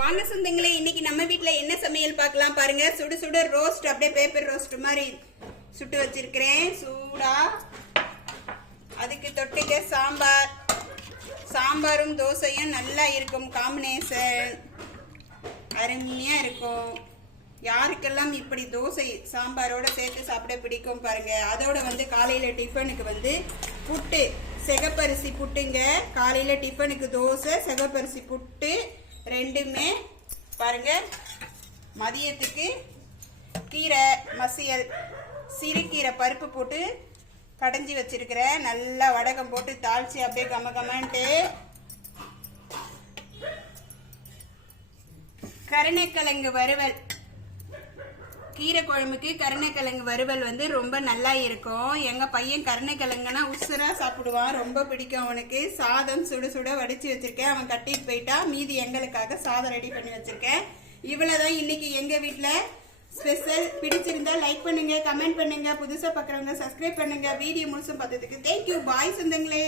வாங்க சொந்தங்களே இன்னைக்கு நம்ம வீட்டில் என்ன சமையல் பார்க்கலாம் பாருங்க. சுடு சுடு ரோஸ்ட் அப்படியே பேப்பர் ரோஸ்ட் மாதிரி சுட்டு வச்சிருக்கிறேன். சூடா. அதுக்கு தொட்டுக்க சாம்பார். சாம்பாரும் தோசையும் நல்லா இருக்கும் காம்பினேஷன் அருமையா இருக்கும். யாருக்கெல்லாம் இப்படி தோசை சாம்பாரோட சேர்த்து சாப்பிட பிடிக்கும் பாருங்க. அதோட வந்து காலையில டிஃபனுக்கு வந்து புட்டு சிகப்பரிசி புட்டுங்க. காலையில டிஃபனுக்கு தோசை சிகப்பரிசி புட்டு ரெண்டுமே பாருங்க. மதியத்துக்கு கீரை மசியல் சிறுகீரை பருப்பு போட்டு கடைஞ்சி வச்சிருக்கிறேன் நல்லா வடகம் போட்டு தாளித்து அப்படியே கம கமன்ட்டு. கருணைக்கிழங்கு வறுவல். கீரை குழம்புக்கு கருணைக்கிழங்கு வறுவல் வந்து ரொம்ப நல்லா இருக்கும். எங்க பையன் கருணைக்கிழங்குனா உசுரா சாப்பிடுவான். ரொம்ப பிடிக்கும் அவனுக்கு. சாதம் சுட சுட வடிச்சு வச்சிருக்கேன். அவன் கட்டிட்டு போயிட்டா. மீதி எங்களுக்காக சாதம் ரெடி பண்ணி வச்சிருக்கேன். இவ்வளவுதான் இன்னைக்கு எங்க வீட்டில் ஸ்பெஷல் பிடிச்சிருந்தா லைக் பண்ணுங்க கமெண்ட் பண்ணுங்க. புதுசா பாக்குறவங்க சப்ஸ்கிரைப் பண்ணுங்க. வீடியோ முழுசும் பார்த்ததுக்கு தேங்க்யூ பாய் சொந்தங்களே.